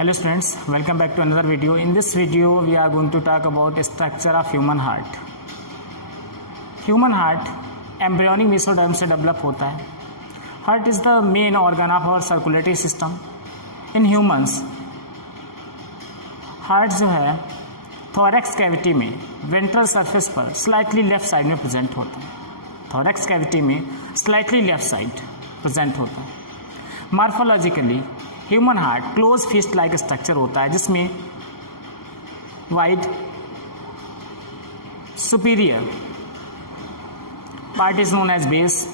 Hello students, welcome back to another video. In this video we are going to talk about structure of human heart. Human heart embryonic mesoderm से develop होता है. Heart is the main organ of our circulatory system. In humans, heart जो है thorax cavity में ventral surface पर slightly left side में present होता है. thorax cavity में slightly left side present होता है. Morphologically human heart close fist like structure होता है जिसमें wide superior part is known as base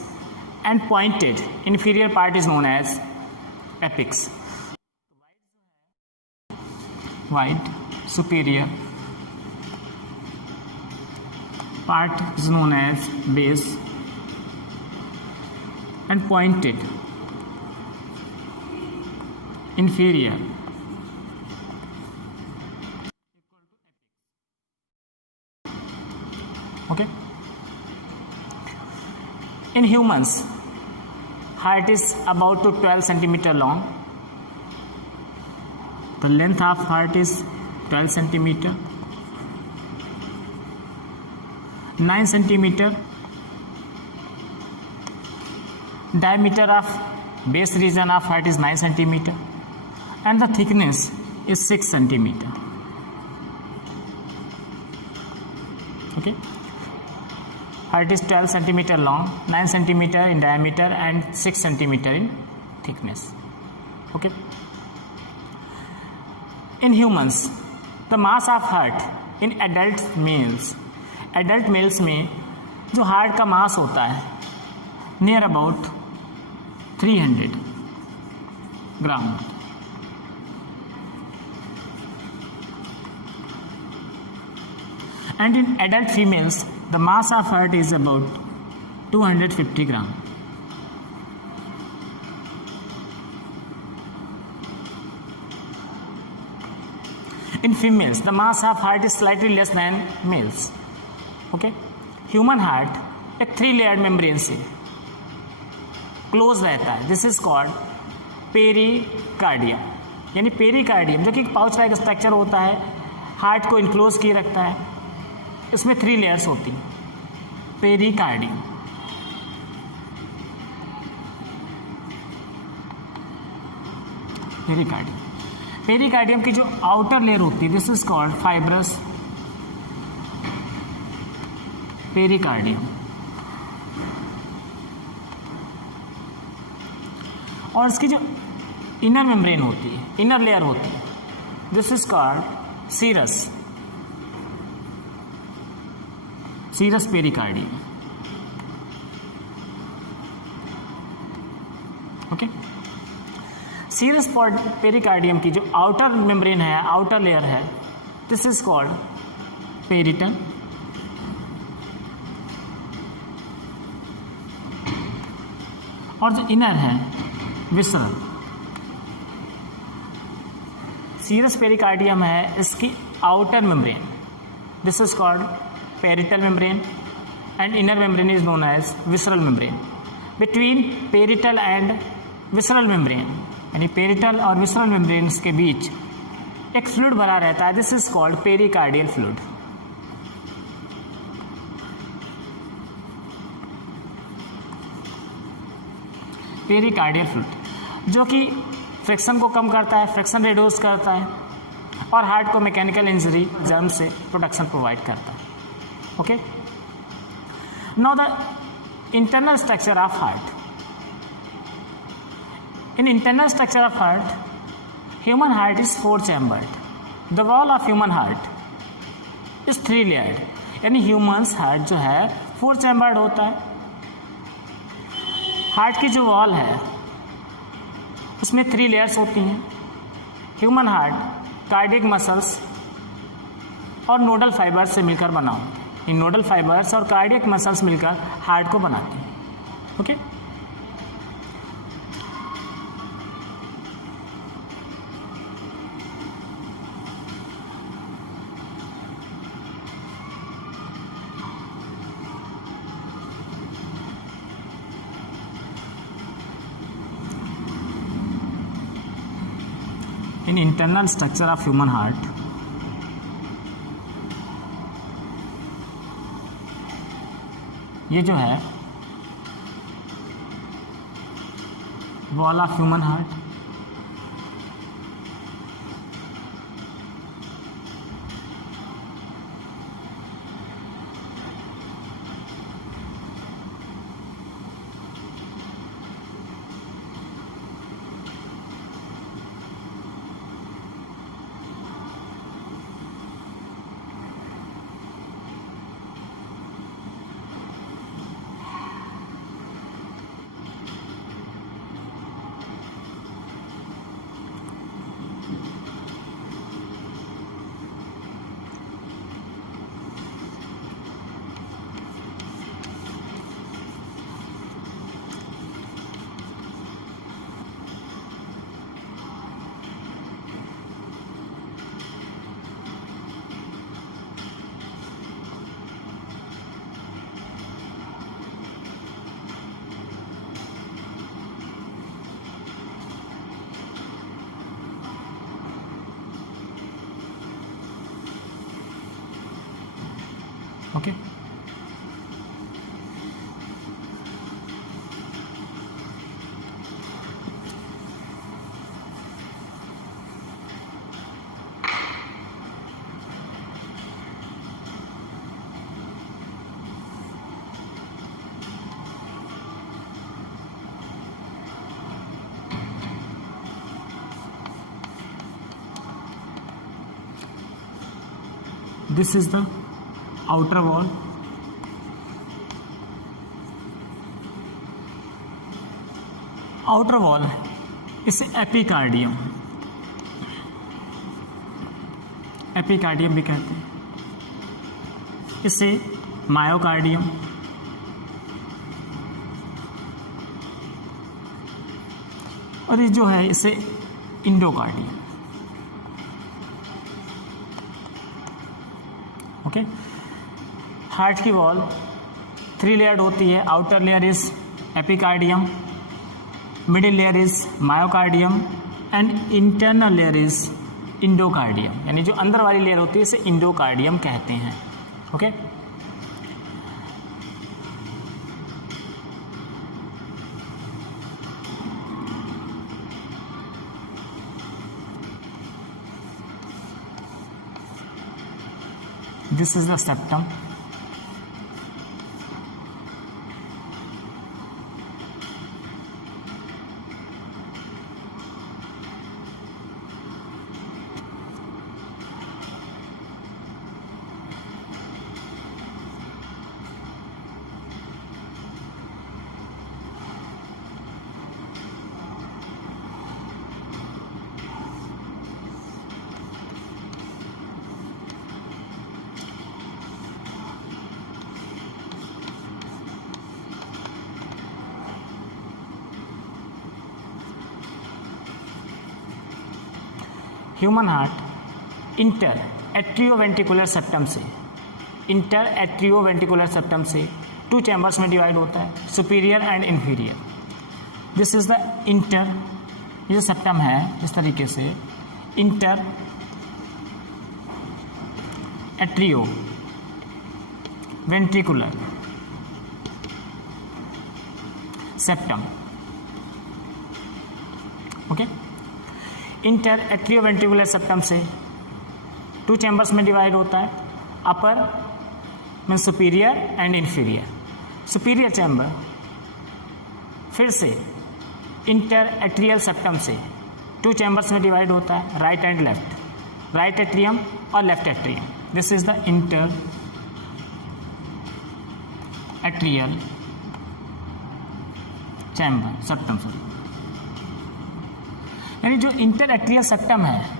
and pointed inferior part is known as apex. Wide superior part is known as base and pointed inferior okay. In humans, heart is about to 12 centimeter long. The length of heart is 12 centimeter, 9 centimeter. Diameter of base region of heart is 9 centimeter. And the thickness is 6 centimeter. Okay. Heart is 12 centimeter long, 9 centimeter in diameter, and 6 centimeter in thickness. Okay. In humans, the mass of heart in adult males में जो heart का मास होता है near about 300 gram. And in adult females, the mass of heart is about 250 gram. In females, the mass of heart is slightly less than males. Okay? Human heart एक 3-layered membrane से close रहता है. This is called pericardium. यानी pericardium जो कि pouch like structure होता है, heart को इनक्लोज किए रखता है. इसमें 3 लेयर्स होती हैं. पेरिकार्डियम, पेरिकार्डियम की जो आउटर लेयर होती है this is called fibrous pericardium. और इसकी जो इनर मेम्ब्रेन होती है, इनर लेयर होती है, this is called serous pericardium. Okay. Serous pericardium की जो आउटर मेम्ब्रेन है, आउटर लेयर है, दिस इज कॉल्ड पेरिटन. और जो इनर है विसरल. सीरस पेरिकार्डियम है इसकी outer membrane, this is called parietal membrane, and inner membrane is known as visceral membrane. Between perital and visceral membrane, यानी parietal और visceral membranes के बीच एक fluid भरा रहता है. This is called pericardial fluid. Pericardial fluid जो कि friction को कम करता है, फ्रिक्शन रिड्यूस करता है और हार्ट को मैकेनिकल इंजरी जर्म से प्रोटेक्शन प्रोवाइड करता है. Okay. Now the internal structure of heart. In internal structure of heart, human heart is 4-chambered. The wall of human heart is 3-layered. यानी humans heart जो है 4-chambered होता है. Heart की जो वॉल है उसमें 3 लेयर्स होती हैं. ह्यूमन हार्ट कार्डियक मसल्स और नोडल फाइबर्स से मिलकर बना होता है. इन नोडल फाइबर्स और कार्डियक मसल्स मिलकर हार्ट को बनाते हैं. Okay. In internal structure of human heart, ये जो है wall of human heart, okay. This is the outer wall, outer wall इसे एपिकार्डियम, एपिकार्डियम भी कहते हैं, इसे मायोकार्डियम, और ये जो है इसे इंडोकार्डियम। ओके, हार्ट की वॉल 3 लेयर्ड होती है। Outer layer is epicardium, middle layer is myocardium and internal layer is endocardium, यानी जो अंदर वाली लेयर होती है इसे इंडोकार्डियम कहते हैं। Okay, this is the septum, human heart inter atrioventricular septum से, इंटर एट्रियोवेंट्रिकुलर सेप्टम से 2 चैम्बर्स में डिवाइड होता है, superior and inferior. This is the inter, ये सेप्टम है इस तरीके से, inter atrioventricular septum. Okay, inter atrioventricular septum से 2 चैम्बर्स में डिवाइड होता है, upper mean superior and inferior. Superior chamber फिर से इंटर एट्रियल सेप्टम से 2 चैम्बर्स में डिवाइड होता है, right and left, right atrium और left atrium. This is the inter atrial chamber septum, sorry, यानी जो इंटर एट्रियल सेप्टम है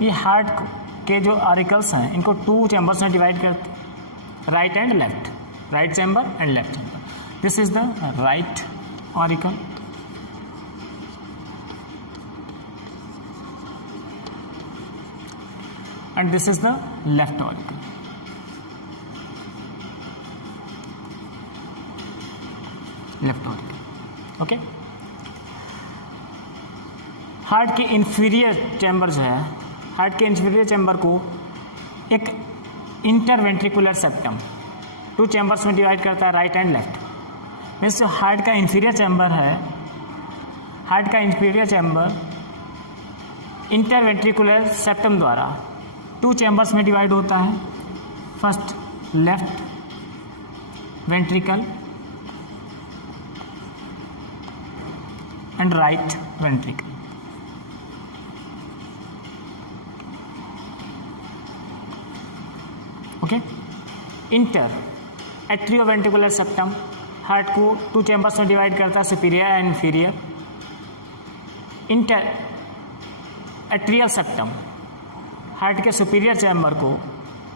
ये हार्ट के जो ऑरिकल्स हैं इनको 2 चैम्बर्स में डिवाइड करते हैं, right and left, right chamber and left chamber. This is the right auricle and this is the left auricle. Left auricle. Okay, heart के इन्फीरियर चैम्बर जो है, हार्ट के इन्फीरियर चैम्बर को एक इंटरवेंट्रिकुलर सेप्टम 2 चैम्बर्स में divide करता है, right and left. Means जो हार्ट का इन्फीरियर चैम्बर है, हार्ट का इन्फीरियर चैम्बर इंटरवेंट्रिकुलर सेप्टम द्वारा 2 चैम्बर्स में डिवाइड होता है, first left ventricle and right ventricle. Okay, inter atrioventricular septum heart को 2 चैम्बर्स में डिवाइड करता है, superior and inferior. Inter atrial septum heart के सुपीरियर चैम्बर को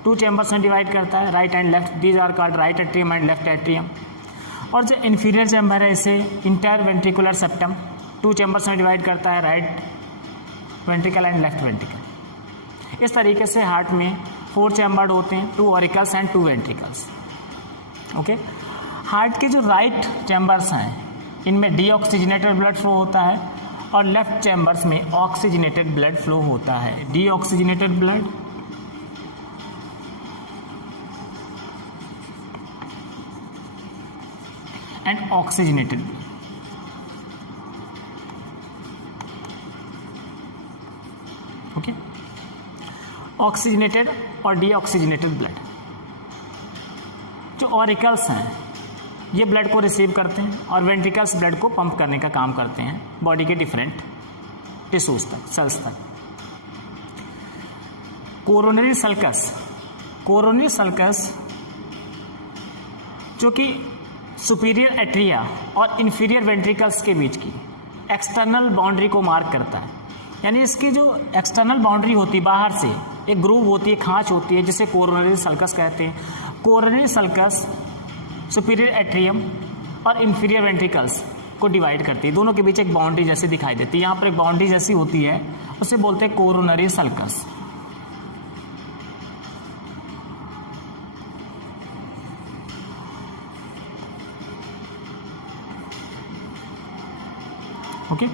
2 चैम्बर्स में डिवाइड करता है, right and left. These are called right atrium and left atrium. और जो इन्फीरियर चैम्बर है इसे इंटर वेंट्रिकुलर सेप्टम 2 चैम्बर्स में डिवाइड करता है, right ventricle and left ventricle. इस तरीके से हार्ट में 4 चैम्बर्ड होते हैं, 2 auricles and 2 ventricles. Okay, heart के जो राइट चैम्बर्स हैं इनमें डीऑक्सीजनेटेड ब्लड फ्लो होता है और लेफ्ट चैम्बर्स में ऑक्सीजनेटेड ब्लड फ्लो होता है। Deoxygenated blood and oxygenated. Okay, oxygenated और डीऑक्सीजनेटेड ब्लड। जो ऑरिकल्स हैं ये ब्लड को रिसीव करते हैं और वेंट्रिकल्स ब्लड को पंप करने का काम करते हैं बॉडी के डिफरेंट टिश्यूज तक, सेल्स तक। कोरोनरी सल्कस, कोरोनरी सल्कस जो कि सुपीरियर एट्रिया और इन्फीरियर वेंट्रिकल्स के बीच की एक्सटर्नल बाउंड्री को मार्क करता है। यानी इसकी जो एक्सटर्नल बाउंड्री होती है, बाहर से एक ग्रूव होती है, खांच होती है, जिसे कोरोनरी सल्कस कहते हैं। कोरोनरी सल्कस सुपीरियर एट्रियम और इन्फीरियर वेंट्रिकल्स को डिवाइड करती है, दोनों के बीच एक बाउंड्री जैसी दिखाई देती है। यहाँ पर एक बाउंड्री जैसी होती है, उसे बोलते हैं coronary sulcus. Okay,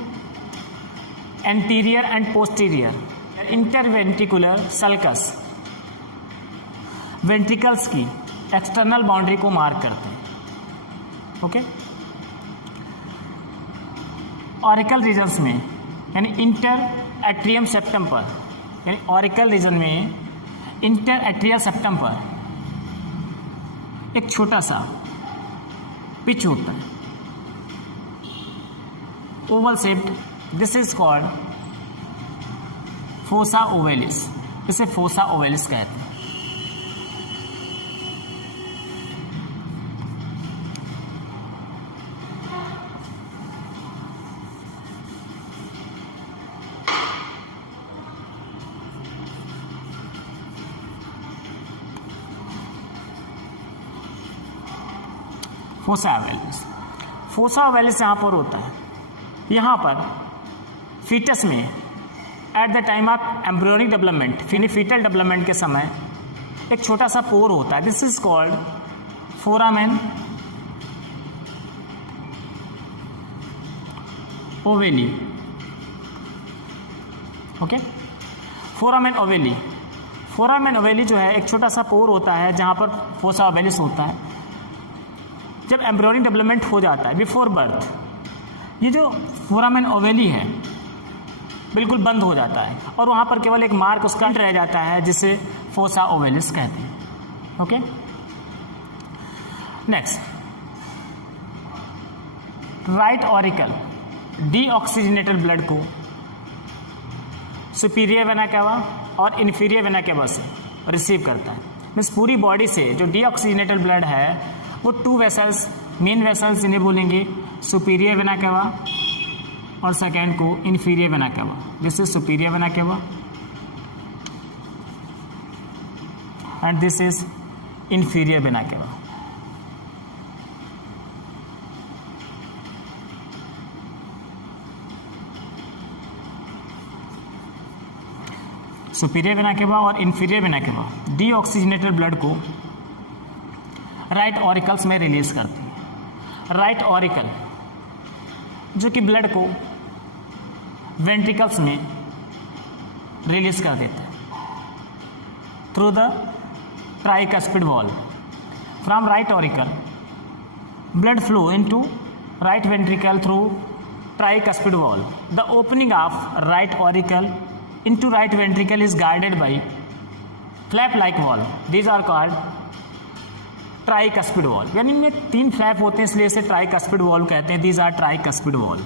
anterior and posterior interventricular sulcus ventricles की एक्सटर्नल बाउंड्री को मार्क करते हैं। ओके, ऑरिकल रीजन्स में यानी इंटर एट्रियम सेप्टम पर, यानी ऑरिकल रीजन में इंटर एट्रियल सेप्टम पर एक छोटा सा पिच होता है, Oval shaped. This is called fossa ovalis. इसे फोसा ओवेलिस कहते हैं। फोसा ओवेलिस, फोसा ओवेलिस यहाँ पर होता है। यहाँ पर फीटस में at the time of embryonic development, foetal development के समय एक छोटा सा पोर होता है। This is called foramen ovale. Okay, foramen ovale, foramen ovale जो है एक छोटा सा पोर होता है जहाँ पर फोसा ओवेलिस होता है। जब एम्ब्रियोनिक डेवलपमेंट हो जाता है बिफोर बर्थ, ये जो फोरामेन ओवेली है बिल्कुल बंद हो जाता है और वहाँ पर केवल एक मार्क उसका रह जाता है जिसे फोसा ओवेलिस कहते हैं। Okay, next, right auricle deoxygenated blood को सुपीरियर वेना केवा और इन्फीरियर वेना केवा से रिसीव करता है। मीन्स पूरी बॉडी से जो डीऑक्सीजनेटेड ब्लड है वो 2 वेसल्स, मेन वेसल्स इन्हें बोलेंगे सुपीरियर वेना केवा और सेकेंड को inferior vena cava. This is superior vena cava and this is inferior vena cava. Superior vena cava और inferior vena cava deoxygenated blood को right auricles में release करती है। Right auricle जो कि blood को वेंट्रिकल्स में रिलीज कर देता है through the tricuspid valve. From right auricle blood flow into right ventricle through tricuspid valve. The opening of right auricle into right ventricle is guarded by flap-like valve. These are called tricuspid valve. यानी इनमें 3 flap होते हैं, इसलिए इसे tricuspid valve कहते हैं. These are tricuspid valve.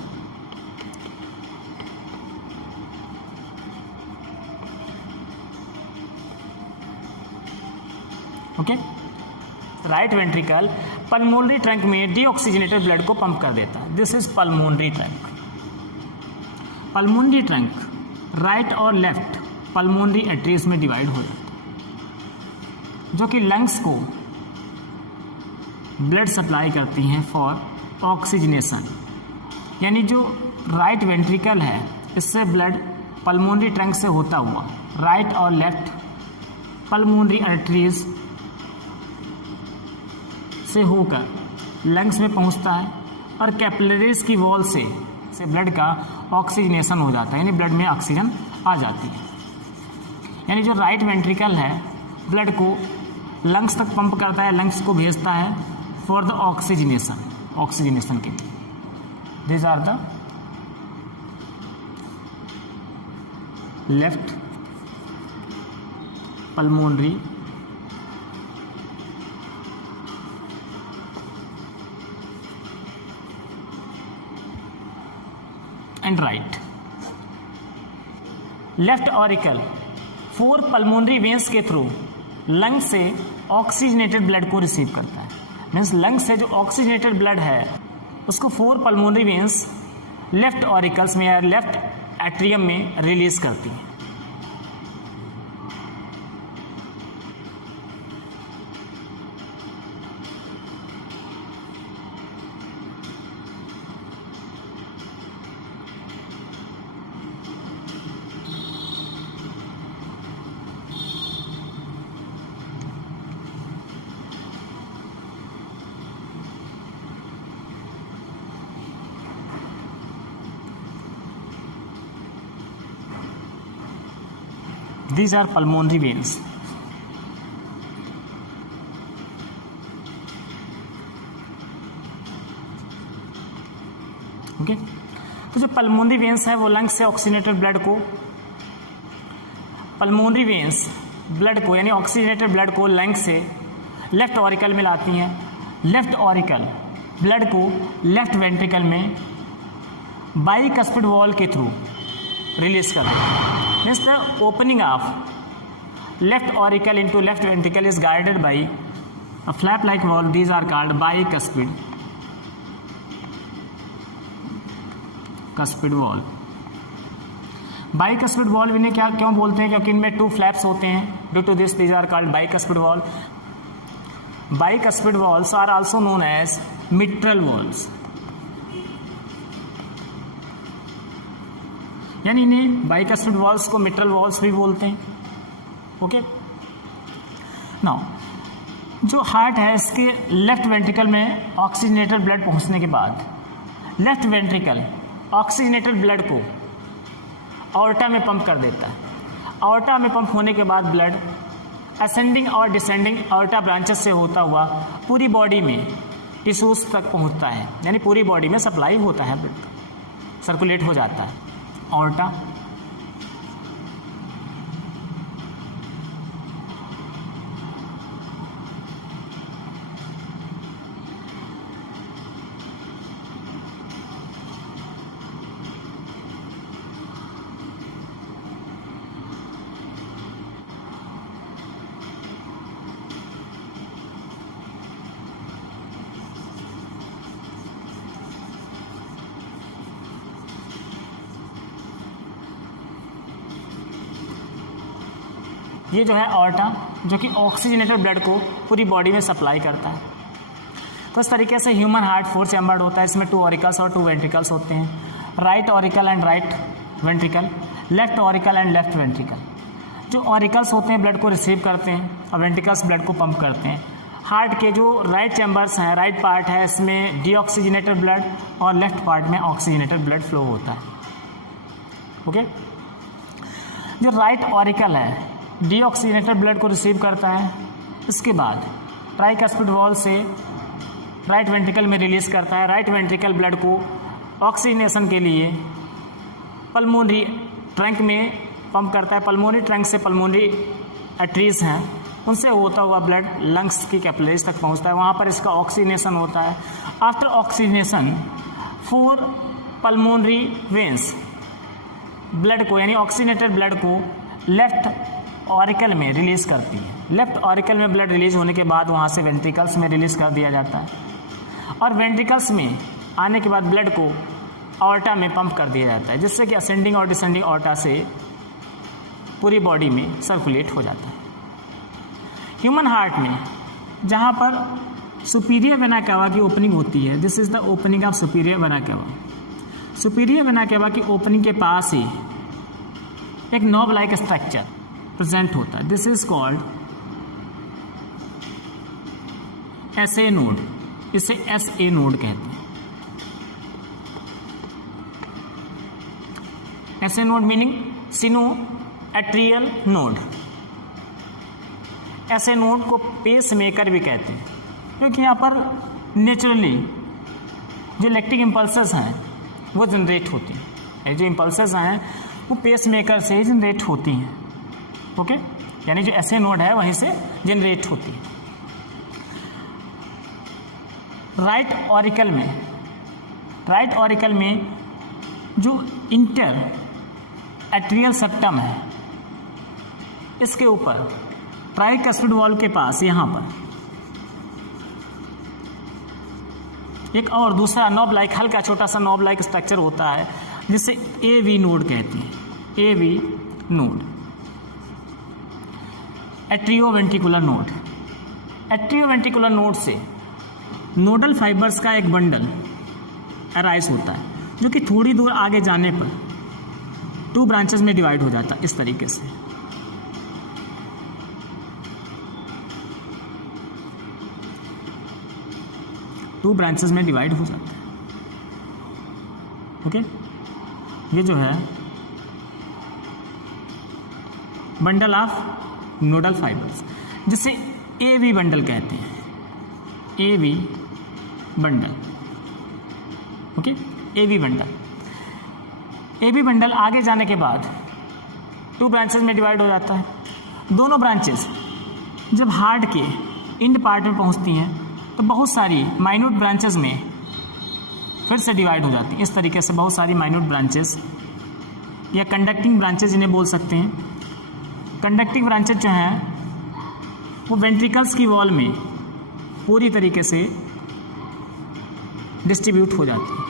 Okay? Right ventricle pulmonary trunk में deoxygenated blood को पंप कर देता है. This is pulmonary trunk. Pulmonary trunk right और लेफ्ट पल्मोनरी आर्टरीज में डिवाइड हो जाता है, जो कि लंग्स को ब्लड सप्लाई करती हैं फॉर ऑक्सीजनेशन. यानी जो राइट वेंट्रिकल है इससे ब्लड पल्मोनरी ट्रंक से होता हुआ राइट और लेफ्ट पल्मोनरी आर्टरीज से होकर लंग्स में पहुंचता है और कैपिलरीज की वॉल से ब्लड का ऑक्सीजनेशन हो जाता है, यानी ब्लड में ऑक्सीजन आ जाती है. यानी जो राइट वेंट्रिकल है ब्लड को लंग्स तक पंप करता है, लंग्स को भेजता है फॉर द ऑक्सीजनेशन के लिए. This are the left pulmonary and right. Left auricle 4 pulmonary veins के थ्रू लंग से ऑक्सीजनेटेड ब्लड को रिसीव करता है. मीन्स लंग से जो ऑक्सीजनेटेड ब्लड है उसको 4 पल्मोनरी वेन्स लेफ्ट ऑरिकल्स में या लेफ्ट एट्रियम में रिलीज करती है. These are pulmonary veins. Okay, तो जो पल्मोनरी वेन्स है वो लंग्स से ऑक्सीजनेटेड ब्लड को यानी ऑक्सीजनेटेड ब्लड को लंग से लेफ्ट ऑरिकल में लाती हैं. लेफ्ट ऑरिकल ब्लड को लेफ्ट वेंट्रिकल में बाइकस्पिड वॉल्व के थ्रू रिलीज कर देते हैं. Means the opening of left auricle into left ventricle is guarded by a flap-like valve. These are called bicuspid valve. Bicuspid valve इन्हें क्यों बोलते हैं? क्योंकि इनमें 2 flaps होते हैं. Due to this, these are called bicuspid valve. Bicuspid valves are also known as mitral valves. यानी इन्हें बाइकस्पिड वॉल्व्स को मिट्रल वॉल्व्स भी बोलते हैं. ओके, नाउ जो हार्ट है इसके लेफ्ट वेंट्रिकल में ऑक्सीजनेटेड ब्लड पहुंचने के बाद लेफ्ट वेंट्रिकल ऑक्सीजनेटेड ब्लड को आर्टा में पंप कर देता है. आर्टा में पंप होने के बाद ब्लड असेंडिंग और डिसेंडिंग आर्टा ब्रांचेस से होता हुआ पूरी बॉडी में टिश्यूज तक पहुंचता है, यानी पूरी बॉडी में सप्लाई होता है, ब्लड सर्कुलेट हो जाता है. Aorta, ये जो है ऑर्टा जो कि ऑक्सीजनेटेड ब्लड को पूरी बॉडी में सप्लाई करता है. तो इस तरीके से ह्यूमन हार्ट 4 चैम्बर्ड होता है. इसमें 2 ऑरिकल्स और 2 वेंट्रिकल्स होते हैं. Right auricle and right ventricle, left auricle and left ventricle. जो ऑरिकल्स होते हैं ब्लड को रिसीव करते हैं और वेंट्रिकल्स ब्लड को पंप करते हैं. हार्ट के जो राइट चैम्बर्स हैं, राइट पार्ट है, इसमें डीऑक्सीजनेटेड ब्लड और लेफ्ट पार्ट में ऑक्सीजनेटेड ब्लड फ्लो होता है. ओके। जो राइट ऑरिकल है डीऑक्सीजनेटेड ब्लड को रिसीव करता है, इसके बाद ट्राइकस्पिड वॉल से राइट वेंट्रिकल में रिलीज करता है। राइट वेंट्रिकल ब्लड को ऑक्सीजनेशन के लिए पल्मोनरी ट्रंक में पंप करता है। पल्मोनरी ट्रंक से पल्मोनरी आर्टरीज हैं, उनसे होता हुआ ब्लड लंग्स की कैपिलरीज तक पहुंचता है, वहाँ पर इसका ऑक्सीजनेशन होता है। After oxygenation 4 pulmonary veins blood को यानी ऑक्सीजनेटेड ब्लड को लेफ्ट ऑरिकल में रिलीज करती है। लेफ्ट ऑरिकल में ब्लड रिलीज होने के बाद वहाँ से वेंट्रिकल्स में रिलीज कर दिया जाता है, और वेंट्रिकल्स में आने के बाद ब्लड को ऑर्टा में पंप कर दिया जाता है, जिससे कि असेंडिंग और डिसेंडिंग ऑर्टा से पूरी बॉडी में सर्कुलेट हो जाता है। ह्यूमन हार्ट में जहाँ पर सुपीरियर वेना केवा की ओपनिंग होती है, this is the opening of superior vena cava. Superior vena केवा की ओपनिंग के पास ही एक नॉब लाइक स्ट्रक्चर प्रेजेंट होता है, this is called SA node, इसे एसए नोड कहते हैं। एसए नोड मीनिंग सिनो एट्रियल नोड। ऐसे नोड को पेस मेकर भी कहते हैं, क्योंकि यहाँ पर नेचुरली जो इलेक्ट्रिक इम्पल्सेस हैं वो जनरेट होती हैं। जो इम्पल्सेस हैं वो पेस मेकर से जनरेट होती हैं, ओके। यानी जो ऐसे नोड है वहीं से जनरेट होती है। राइट ऑरिकल में जो इंटर एट्रियल सेप्टम है, इसके ऊपर ट्राइकस्पिड वॉल्व के पास यहाँ पर एक और दूसरा नॉब लाइक हल्का छोटा सा नॉब लाइक स्ट्रक्चर होता है, जिसे एवी नोड कहते हैं। AV node, atrioventricular node. Atrioventricular node से नोडल फाइबर्स का एक बंडल अराइज होता है, जो कि थोड़ी दूर आगे जाने पर 2 ब्रांचेस में डिवाइड हो जाता है। इस तरीके से 2 ब्रांचेस में डिवाइड हो जाता है, ओके। ये जो है बंडल ऑफ नोडल फाइबर्स, जिसे एवी बंडल कहते हैं। AV bundle, okay. AV bundle आगे जाने के बाद 2 ब्रांचेस में डिवाइड हो जाता है। दोनों ब्रांचेस जब हार्ट के इंड पार्ट में पहुंचती हैं तो बहुत सारी माइन्यूट ब्रांचेस में फिर से डिवाइड हो जाती हैं। इस तरीके से बहुत सारी माइन्यूट ब्रांचेस या कंडक्टिंग ब्रांचेस इन्हें बोल सकते हैं। कंडक्टिंग ब्रांचेस जो हैं वो वेंट्रिकल्स की वॉल में पूरी तरीके से डिस्ट्रीब्यूट हो जाती है।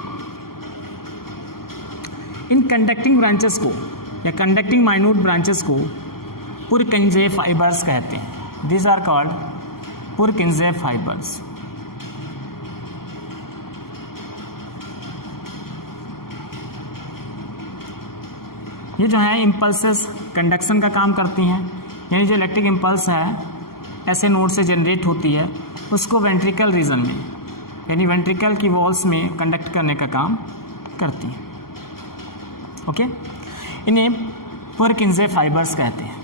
इन कंडक्टिंग ब्रांचेस को या कंडक्टिंग माइन्यूट ब्रांचेस को पुरकिंजे फाइबर्स कहते हैं। This are called Purkinje fibres. ये जो है इम्पल्सेस कंडक्शन का काम करती हैं, यानी जो इलेक्ट्रिक इम्पल्स है ऐसे नोड से जनरेट होती है, उसको वेंट्रिकल रीजन में यानी वेंट्रिकल की वॉल्स में कंडक्ट करने का काम करती हैं, ओके। इन्हें पुरकिंजे फाइबर्स कहते हैं।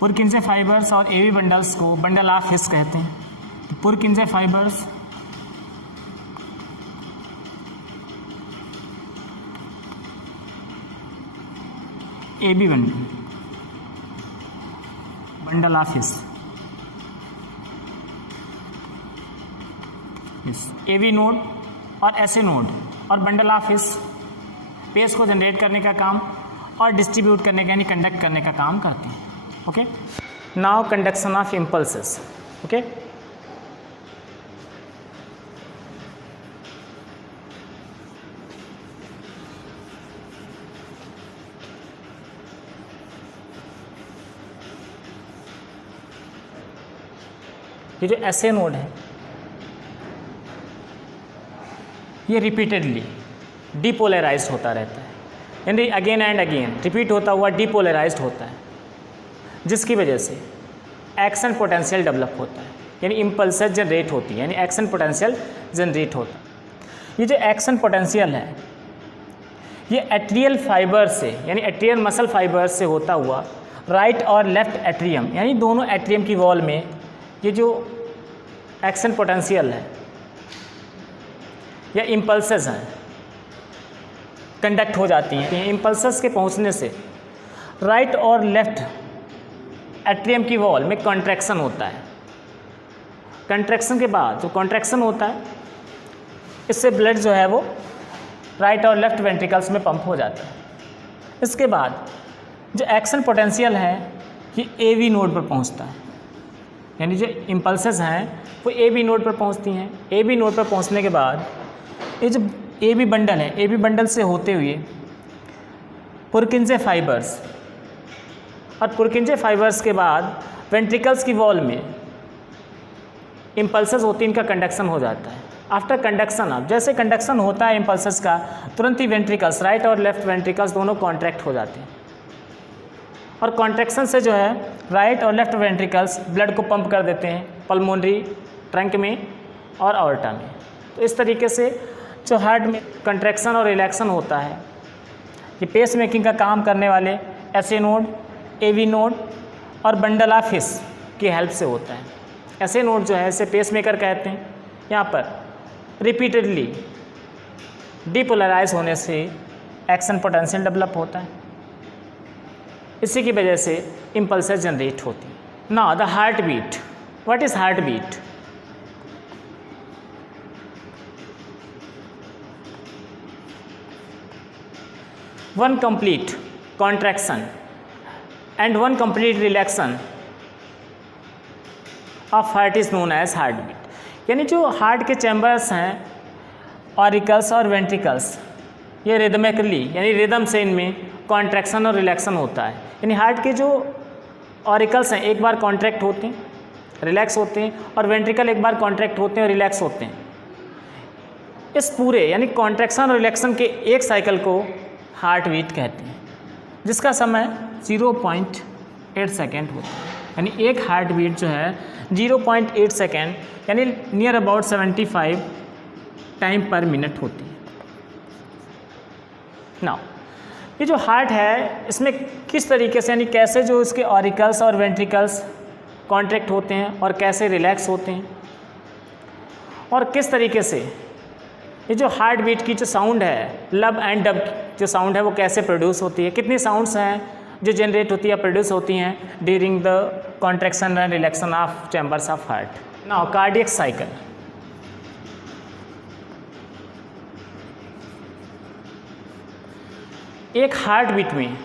पुरकिंजे फाइबर्स और एवी बंडल्स को बंडल ऑफ हिस कहते हैं। Purkinje fibres AV bundle of His, AV node और ऐसे नोड और बंडल ऑफ हिस पेस को जनरेट करने का काम और डिस्ट्रीब्यूट करने का यानी कंडक्ट करने का काम करते हैं, okay. Now conduction of impulses, okay. ये जो ऐसे नोड है ये रिपीटेडली डीपोलराइज्ड होता रहता है, यानी अगेन एंड अगेन रिपीट होता हुआ डीपोलराइज्ड होता है, जिसकी वजह से एक्शन पोटेंशियल डेवलप होता है। यानी इम्पल्सेस जनरेट होती है, यानी एक्शन पोटेंशियल जनरेट होता है। ये जो एक्शन पोटेंशियल है ये एट्रियल फाइबर से यानी एट्रियल मसल फाइबर से होता हुआ राइट और लेफ्ट एट्रियम यानी दोनों एट्रियम की वॉल में ये जो एक्शन पोटेंशियल है या इम्पल्सेस हैं कंडक्ट हो जाती हैं। इम्पल्सेस के पहुंचने से राइट और लेफ्ट एट्रियम की वॉल में कॉन्ट्रैक्शन होता है। कॉन्ट्रैक्शन के बाद जो कॉन्ट्रैक्शन होता है इससे ब्लड जो है वो राइट और लेफ्ट वेंट्रिकल्स में पंप हो जाता है। इसके बाद जो एक्शन पोटेंशियल है ये ए नोड पर पहुंचता है, यानी जो इम्पल्सेस हैं वो ए नोड पर पहुंचती हैं। ए नोड पर पहुंचने के बाद ये जो ए बंडल है, ए बंडल से होते हुए पुरकिंजे फाइबर्स और पुरकिंजे फाइबर्स के बाद वेंट्रिकल्स की वॉल में इम्पल्सेस होती हैं, इनका कंडक्शन हो जाता है। आफ्टर कंडक्शन अब जैसे कंडक्शन होता है इम्पल्सेस का तुरंत ही वेंट्रिकल्स राइट और लेफ्ट वेंट्रिकल्स दोनों कॉन्ट्रैक्ट हो जाते हैं और कॉन्ट्रैक्शन से जो है राइट और लेफ्ट वेंट्रिकल्स ब्लड को पंप कर देते हैं पल्मोनरी ट्रंक में और ऑर्टा में। तो इस तरीके से जो हार्ट में कंट्रैक्शन और रिलैक्शन होता है ये पेस मेकिंग का काम करने वाले एसए नोड, एवी नोड और बंडल ऑफ हिस की हेल्प से होता है। एसए नोड जो है इसे पेस मेकर कहते हैं। यहाँ पर रिपीटेडली डिपोलराइज होने से एक्शन पोटेंशियल डेवलप होता है, इसी की वजह से इम्पल्सेस जनरेट होती है। Now the heart beat, what is heart beat? One complete contraction and one complete relaxation of heart is known as heart beat. यानी जो हार्ट के चैम्बर्स हैं ऑरिकल्स और वेंट्रिकल्स ये रिदमिकली यानी रिदम से इनमें कॉन्ट्रैक्शन और रिलैक्शन होता है। यानी हार्ट के जो ऑरिकल्स हैं एक बार कॉन्ट्रैक्ट होते हैं रिलैक्स होते हैं और वेंट्रिकल एक बार कॉन्ट्रैक्ट होते हैं और रिलैक्स होते हैं। इस पूरे यानी कॉन्ट्रैक्शन और रिलैक्शन के एक साइकिल को हार्ट बीट कहते हैं, जिसका समय 0.8 सेकेंड होता है। यानी एक हार्ट बीट जो है 0.8 सेकेंड यानी नियर अबाउट 75 टाइम पर मिनट होती है। नाउ ये जो हार्ट है इसमें किस तरीके से यानी कैसे जो इसके ऑरिकल्स और वेंट्रिकल्स कॉन्ट्रैक्ट होते हैं और कैसे रिलैक्स होते हैं और किस तरीके से ये जो हार्ट बीट की जो साउंड है लब एंड डब जो साउंड है वो कैसे प्रोड्यूस होती है, कितनी साउंड्स हैं जो जनरेट होती है प्रोड्यूस होती हैं during the contraction and रिलैक्शन of chambers of heart. Now cardiac cycle. एक हार्ट बीट में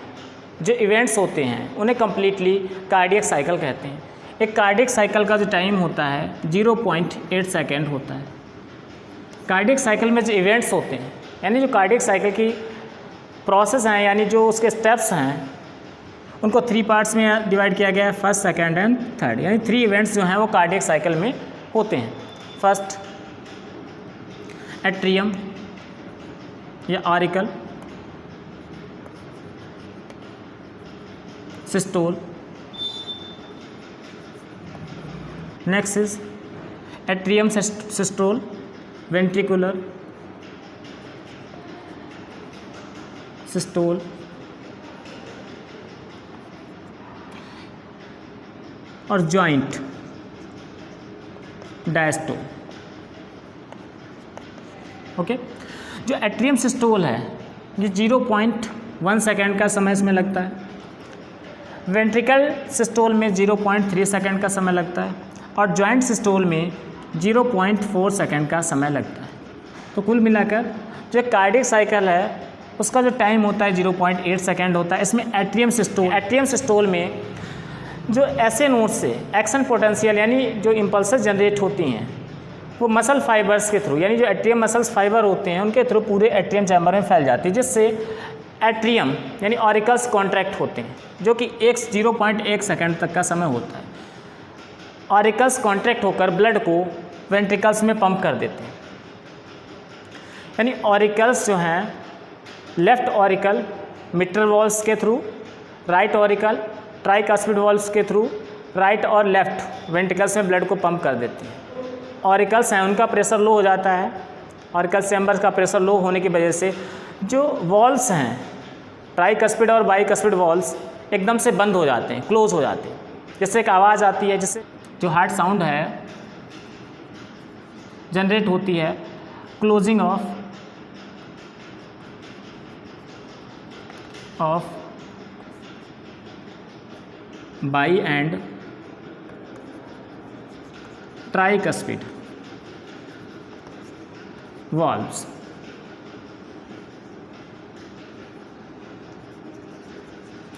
जो इवेंट्स होते हैं उन्हें कम्प्लीटली कार्डियक साइकिल कहते हैं। एक कार्डियक साइकिल का जो टाइम होता है 0.8 सेकेंड होता है। कार्डियक साइकिल में जो इवेंट्स होते हैं यानी जो कार्डियक साइकिल की प्रोसेस हैं यानी जो उसके स्टेप्स हैं उनको 3 पार्ट्स में डिवाइड किया गया है, फर्स्ट सेकेंड एंड थर्ड। यानी 3 इवेंट्स जो हैं वो कार्डियक साइकिल में होते हैं। फर्स्ट एट्रियम या auricle, systole, next is atrium systole, ventricular systole, और जॉइंट डायस्टोल। ओके, जो एट्रियम सिस्टोल है ये 0.1 सेकेंड का समय इसमें लगता है। वेंट्रिकल सिस्टोल में 0.3 सेकेंड का समय लगता है और जॉइंट सिस्टोल में 0.4 सेकेंड का समय लगता है। तो कुल मिलाकर जो कार्डियक साइकिल है उसका जो टाइम होता है 0.8 सेकेंड होता है। इसमें एट्रियम सिस्टोल में जो ऐसे नोड से एक्शन पोटेंशियल यानी जो इम्पल्सेस जनरेट होती हैं वो मसल फाइबर्स के थ्रू यानी जो एट्रियम मसल्स फाइबर होते हैं उनके थ्रू पूरे एट्रियम चैम्बर में फैल जाती है, जिससे एट्रियम यानी ऑरिकल्स कॉन्ट्रैक्ट होते हैं जो कि 0.1 सेकेंड तक का समय होता है। ऑरिकल्स कॉन्ट्रैक्ट होकर ब्लड को वेंट्रिकल्स में पंप कर देते हैं। यानी ऑरिकल्स जो हैं लेफ्ट ऑरिकल मिट्रल वॉल्स के through, right auricle tricuspid valves के थ्रू राइट और लेफ्ट वेंट्रिकल्स में ब्लड को पंप कर देती है। ऑरिकल्स हैं उनका प्रेशर लो हो जाता है। ऑरिकल चैम्बर्स का प्रेशर लो होने की वजह से जो वॉल्स हैं ट्राइकस्पिड और बाइकस्पिड वॉल्स एकदम से बंद हो जाते हैं, क्लोज हो जाते हैं, जिससे एक आवाज़ आती है, जिससे जो हार्ट साउंड है जनरेट होती है closing of by and tricuspid valves.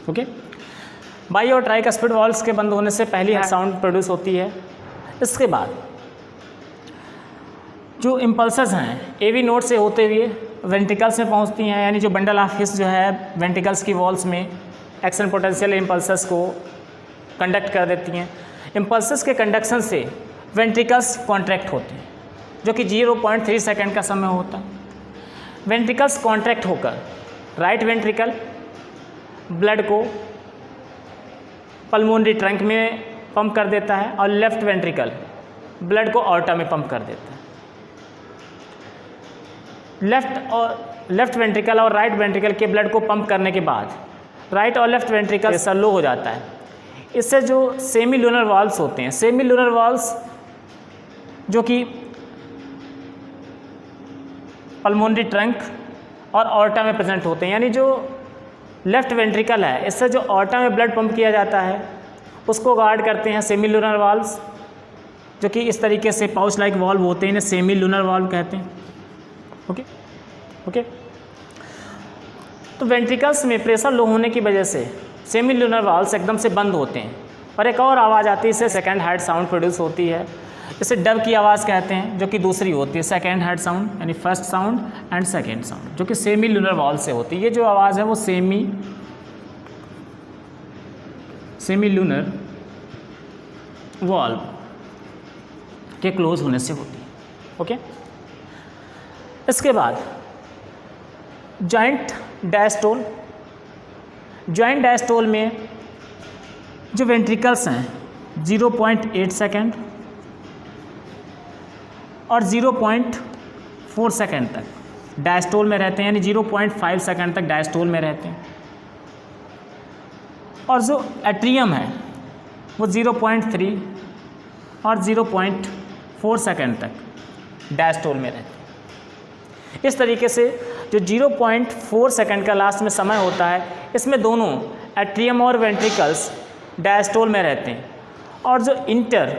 Okay, by और ट्राइकस्पिड वॉल्व्स के बंद होने से पहली साउंड प्रोड्यूस होती है। इसके बाद जो इम्पल्सेस हैं एवी नोड से होते हुए वेंट्रिकल्स में पहुंचती हैं, यानी जो बंडल ऑफ हिस जो है वेंट्रिकल्स की वॉल्स में एक्शन पोटेंशियल इम्पल्सेस को कंडक्ट कर देती हैं। इम्पल्सेस के कंडक्शन से वेंट्रिकल्स कॉन्ट्रैक्ट होते हैं, जो कि 0.3 सेकेंड का समय होता है। वेंट्रिकल्स कॉन्ट्रैक्ट होकर राइट वेंट्रिकल ब्लड को पल्मोनरी ट्रंक में पंप कर देता है और लेफ्ट वेंट्रिकल ब्लड को ऑर्टा में पंप कर देता है। लेफ्ट वेंट्रिकल और राइट वेंट्रिकल के ब्लड को पंप करने के बाद राइट और लेफ्ट वेंट्रिकल प्रेशर लो हो जाता है। इससे जो सेमी लूनर वाल्व्स होते हैं, सेमी लूनर वाल्व्स जो कि पल्मोनरी ट्रंक और ऑर्टा में प्रेजेंट होते हैं, यानी जो लेफ्ट वेंट्रिकल है इससे जो ऑर्टा में ब्लड पंप किया जाता है उसको गार्ड करते हैं सेमी लूनर वाल्व्स, जो कि इस तरीके से पाउच लाइक वाल्व होते हैं, इन्हें सेमी लूनर वाल्व कहते हैं। ओके, तो वेंट्रिकल्स में प्रेशर लो होने की वजह से सेमी लूनर वाल्व्स एकदम से बंद होते हैं और एक और आवाज़ आती है, इससे सेकेंड हार्ट साउंड प्रोड्यूस होती है। इसे डब की आवाज़ कहते हैं, जो कि दूसरी होती है सेकेंड हार्ट साउंड, यानी first sound and second sound, जो कि सेमी लूनर वाल्व से होती है। ये जो आवाज़ है वो सेमी लूनर वाल्व के क्लोज होने से होती है। ओके, इसके बाद जॉइंट डायस्टोल। जॉइंट डायस्टोल में जो वेंट्रिकल्स हैं 0.8 सेकेंड और 0.4 सेकेंड तक डायस्टोल में रहते हैं, यानी 0.5 सेकेंड तक डायस्टोल में रहते हैं। और जो एट्रियम है वो 0.3 और 0.4 सेकेंड तक डायस्टोल में रहते हैं। इस तरीके से जो 0.4 सेकेंड का लास्ट में समय होता है, इसमें दोनों एट्रियम और वेंट्रिकल्स डायस्टोल में रहते हैं। और जो इंटर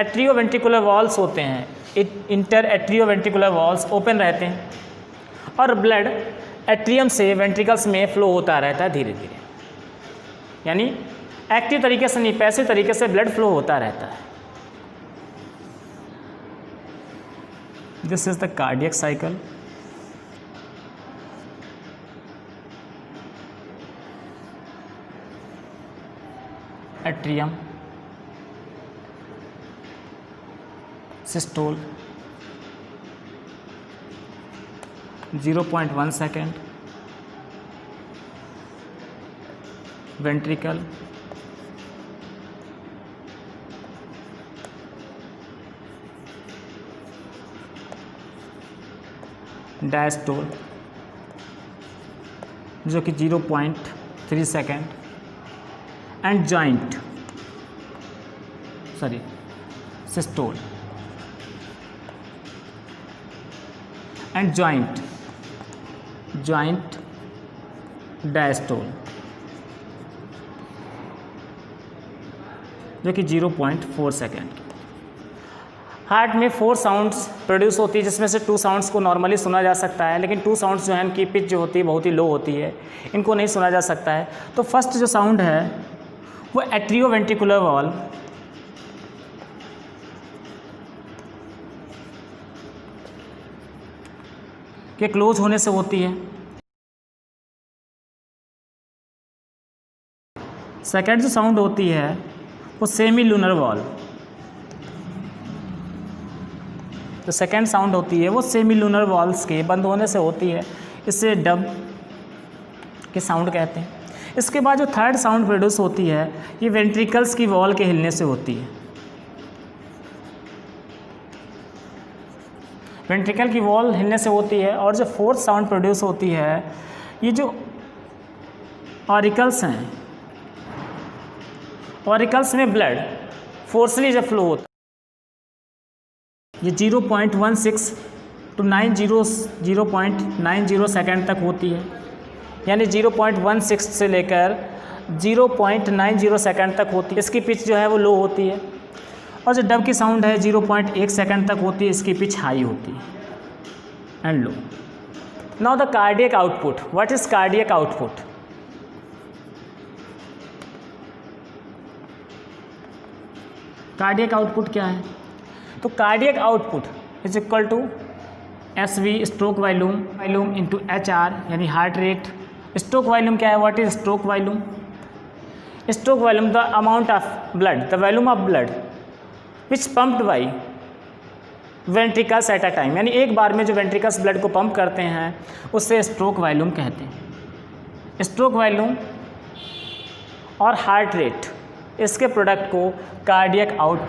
एट्रियोवेंट्रिकुलर वॉल्स होते हैं, इंटर एट्रियोवेंट्रिकुलर वॉल्स ओपन रहते हैं और ब्लड एट्रियम से वेंट्रिकल्स में फ्लो होता रहता है धीरे धीरे, यानी एक्टिव तरीके से नहीं, पैसिव तरीके से ब्लड फ्लो होता रहता है। This is the cardiac cycle. Atrium, systole 0.1 second, ventricle diastole जो कि 0.3 second and systole and joint diastole जो कि 0.4 सेकेंड। हार्ट में 4 साउंड्स प्रोड्यूस होती है, जिसमें से 2 साउंड्स को नॉर्मली सुना जा सकता है, लेकिन 2 साउंड्स जो हैं इनकी पिच जो होती है बहुत ही लो होती है, इनको नहीं सुना जा सकता है। तो फर्स्ट जो साउंड है वो एट्रियोवेंट्रिकुलर वॉल्व के क्लोज होने से होती है। सेकेंड जो साउंड होती है वो सेमी लूनर वॉल्व, तो सेकेंड साउंड होती है वो सेमी लूनर वॉल्व्स के बंद होने से होती है। इससे डब के साउंड कहते हैं। इसके बाद जो थर्ड साउंड प्रोड्यूस होती है ये वेंट्रिकल्स की वॉल के हिलने से होती है। वेंट्रिकल की वॉल हिलने से होती है। और जो फोर्थ साउंड प्रोड्यूस होती है ये जो ऑरिकल्स हैं, ऑरिकल्स में ब्लड फोर्सली जब फ्लो होता है ये 0.16 to 0.90 सेकेंड तक होती है, यानी 0.16 से लेकर 0.90 सेकेंड तक होती है। इसकी पिच जो है वो लो होती है। और जो डब की साउंड है 0.1 सेकेंड तक होती है, इसकी पिच हाई होती है and low. Now the cardiac output, what is cardiac output? Cardiac output क्या है? तो cardiac output is equal to SV stroke volume into HR यानी हार्ट रेट। स्ट्रोक वॉल्यूम क्या है? What is stroke volume? Stroke volume the amount of blood, the volume of blood which pumped by ventricles at a time, यानी एक बार में जो ventricles blood को pump करते हैं उससे स्ट्रोक वॉल्यूम कहते हैं। स्ट्रोक वॉल्यूम और हार्ट रेट इसके प्रोडक्ट को कार्डियक आउटपुट